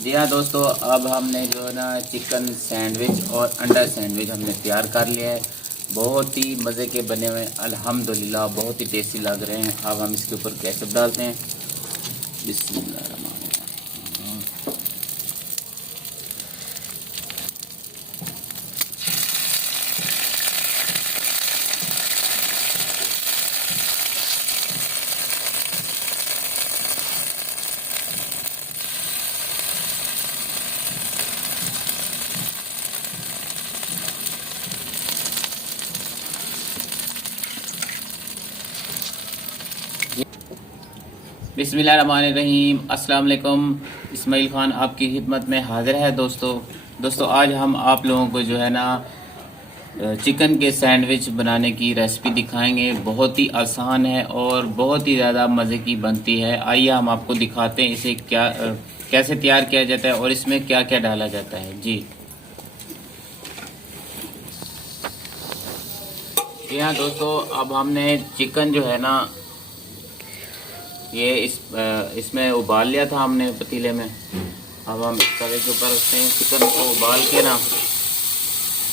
जी हाँ दोस्तों, अब हमने जो है ना चिकन सैंडविच और अंडा सैंडविच हमने तैयार कर लिया है। बहुत ही मज़े के बने हुए हैं अल्हम्दुलिल्लाह, बहुत ही टेस्टी लग रहे हैं। अब हम इसके ऊपर केचप डालते हैं। बिस्मिल्लाहिर्रहमानिर्रहीम। बिस्मिल्लाहिर्रहमानिर्रहीम। अस्सलाम वालेकुम। इस्माइल ख़ान आपकी खिदमत में हाज़िर है दोस्तों आज हम आप लोगों को जो है ना चिकन के सैंडविच बनाने की रेसिपी दिखाएंगे। बहुत ही आसान है और बहुत ही ज़्यादा मज़े की बनती है। आइए हम आपको दिखाते हैं इसे कैसे तैयार किया जाता है और इसमें क्या क्या डाला जाता है। जी हाँ दोस्तों, अब हमने चिकन जो है ना ये इसमें उबाल लिया था हमने पतीले में। अब हम इस तवे के ऊपर रखते हैं। चिकन को उबाल के ना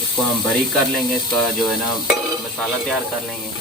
इसको हम बारीक कर लेंगे। इसका जो है ना मसाला तैयार कर लेंगे।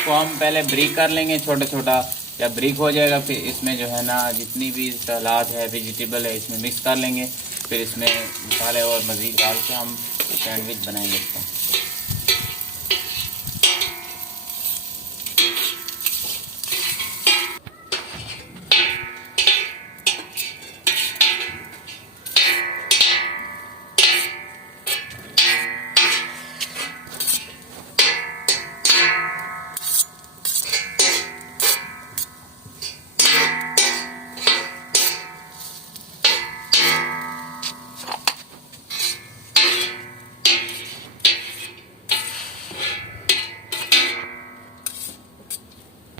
इसको हम पहले ब्रीक कर लेंगे छोटा छोटा। जब ब्रीक हो जाएगा फिर इसमें जो है ना जितनी भी सलाद है, वेजिटेबल है, इसमें मिक्स कर लेंगे। फिर इसमें मसाले और मज़ीद डाल के हम सैंडविच बनाएंगे इसको।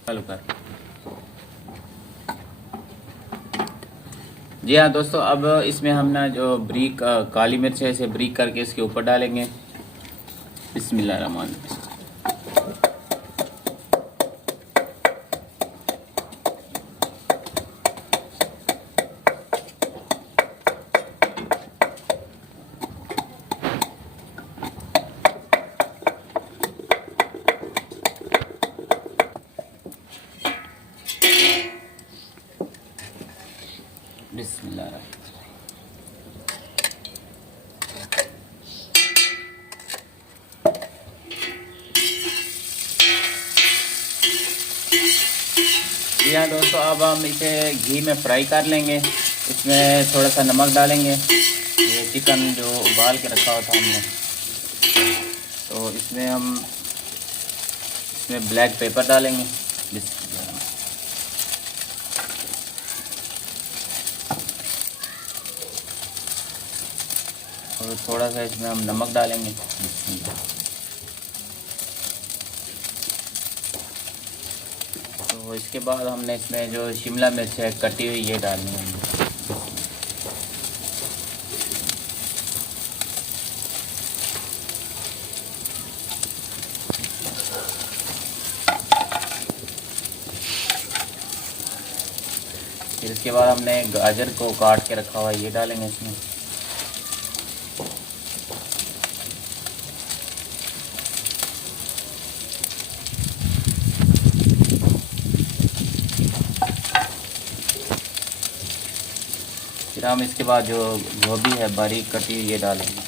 चालू कर। जी हाँ दोस्तों, अब इसमें हम ना जो ब्रीक काली मिर्च है इसे ब्रीक करके इसके ऊपर डालेंगे। बिस्मिल्लाहिर्रहमानिर्रहीम। बिस्मिल्लाहिर्रहमानिर्रहीम। जी हाँ दोस्तों, अब हम इसे घी में फ्राई कर लेंगे। इसमें थोड़ा सा नमक डालेंगे। ये चिकन जो उबाल के रखा हुआ था हमने, तो इसमें ब्लैक पेपर डालेंगे। और थोड़ा सा इसमें हम नमक डालेंगे। तो इसके बाद हमने इसमें जो शिमला मिर्च है कटी हुई ये डालनी है। फिर इसके बाद हमने गाजर को काट के रखा हुआ है ये डालेंगे इसमें। फिर हम इसके बाद जो गोभी है बारीक कटी हुई ये डालेंगे।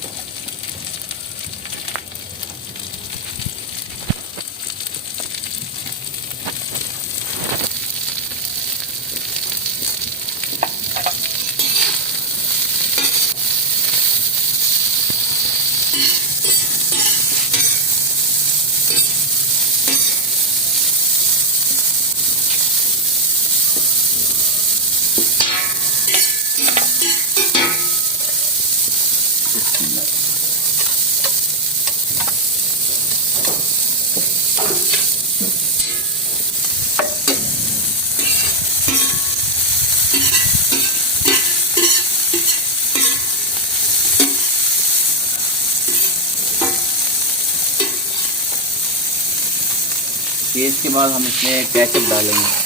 फिर इसके बाद हम इसमें केचप डालेंगे।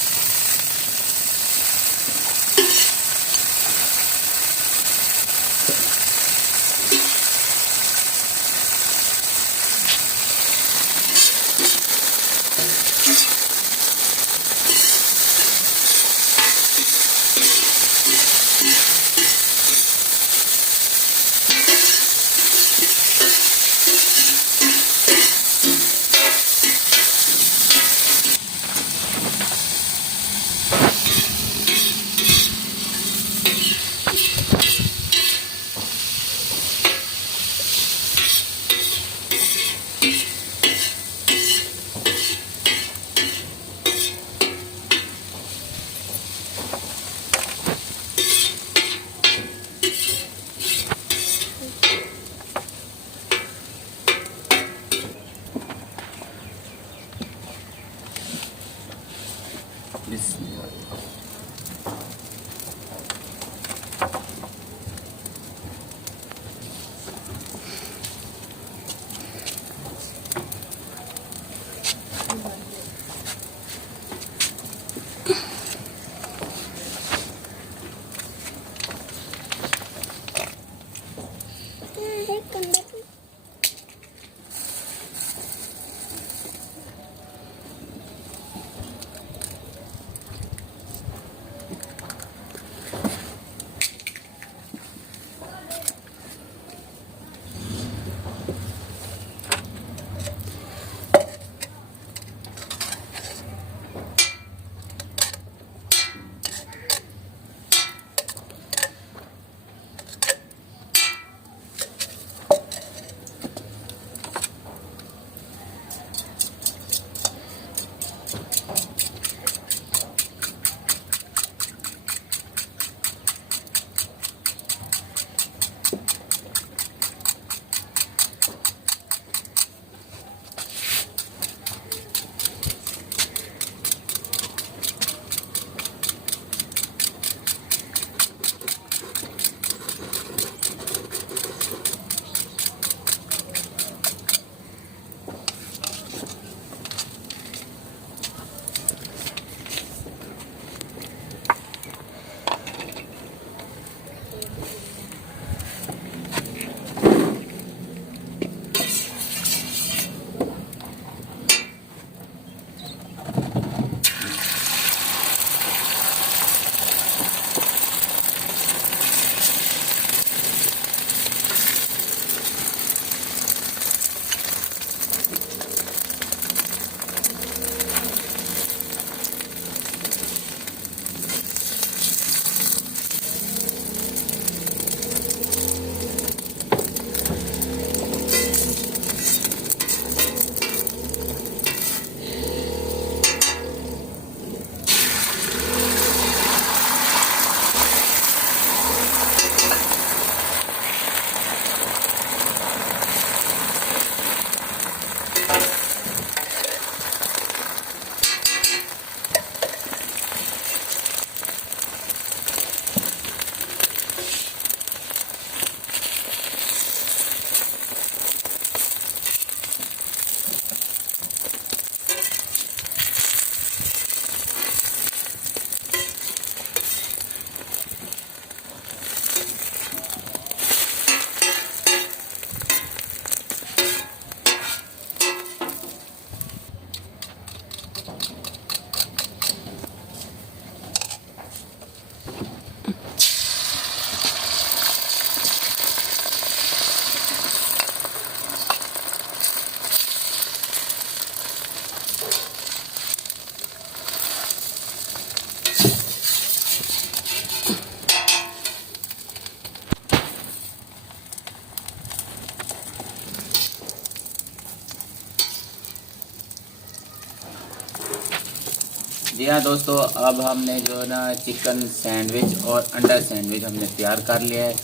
जी हाँ दोस्तों, अब हमने जो है ना चिकन सैंडविच और अंडा सैंडविच हमने तैयार कर लिया है।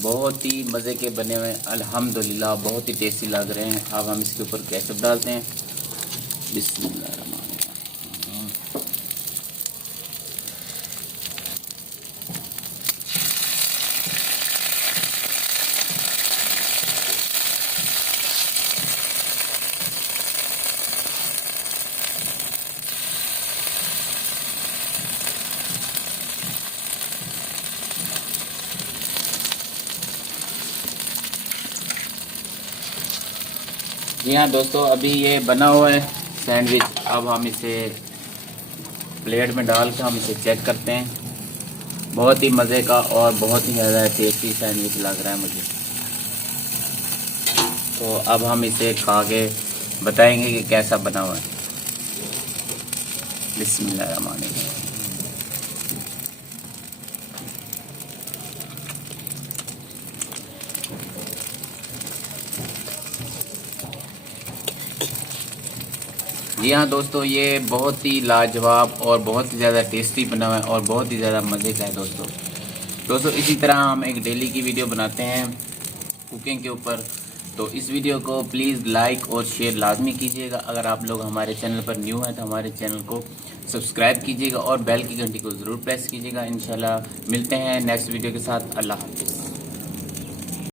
बहुत ही मज़े के बने हुए हैं अल्हम्दुलिल्लाह, बहुत ही टेस्टी लग रहे हैं। अब हम इसके ऊपर केचप डालते हैं। बिस्मिल्लाह। जी हाँ दोस्तों, अभी ये बना हुआ है सैंडविच। अब हम इसे प्लेट में डाल के हम इसे चेक करते हैं। बहुत ही मज़े का और बहुत ही ज़्यादा टेस्टी सैंडविच लग रहा है मुझे। तो अब हम इसे खा के बताएंगे कि कैसा बना हुआ है। बिस्मिल्लाहिर्रहमानिर्रहीम। जी हाँ दोस्तों, ये बहुत ही लाजवाब और बहुत ही ज़्यादा टेस्टी बना हुआ है और बहुत ही ज़्यादा मज़े का है दोस्तों इसी तरह हम एक डेली की वीडियो बनाते हैं कुकिंग के ऊपर। तो इस वीडियो को प्लीज़ लाइक और शेयर लाजमी कीजिएगा। अगर आप लोग हमारे चैनल पर न्यू हैं तो हमारे चैनल को सब्सक्राइब कीजिएगा और बेल की घंटी को ज़रूर प्रेस कीजिएगा। इंशाल्लाह मिलते हैं नेक्स्ट वीडियो के साथ। अल्लाह हाफ़िज़।